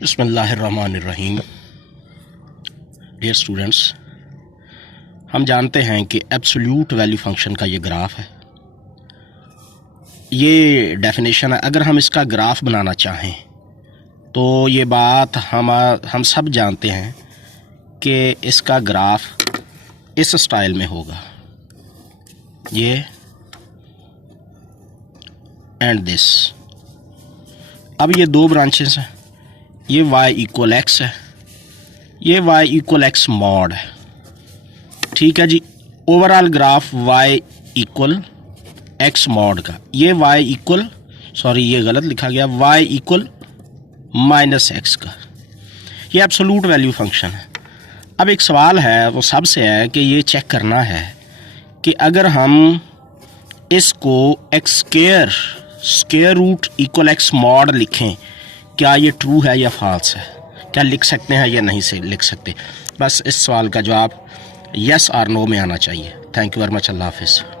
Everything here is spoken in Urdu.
بسم اللہ الرحمن الرحیم۔ ڈیئر اسٹوڈنٹس، ہم جانتے ہیں کہ ایبسولوٹ ویلیو فنکشن کا یہ گراف ہے، یہ ڈیفینیشن ہے۔ اگر ہم اس کا گراف بنانا چاہیں تو یہ بات ہم سب جانتے ہیں کہ اس کا گراف اس سٹائل میں ہوگا، یہ اینڈ دس۔ اب یہ دو برانچز ہیں، یہ y=x ہے، یہ y=x ماڈ ہے، ٹھیک ہے جی۔ Overall graph y=x mod کا، یہ یہ غلط لکھا گیا، y=-x کا، یہ ایبسولوٹ ویلیو فنکشن ہے۔ اب ایک سوال ہے، وہ سب سے ہے کہ یہ چیک کرنا ہے کہ اگر ہم اس کو اسکیئر روٹ =x ماڈ لکھیں، کیا یہ ٹرو ہے یا فالس ہے، کیا لکھ سکتے ہیں یا نہیں سے لکھ سکتے؟ بس اس سوال کا جواب یس اور نو میں آنا چاہیے۔ تھینک یو ویری مچ، اللہ حافظ۔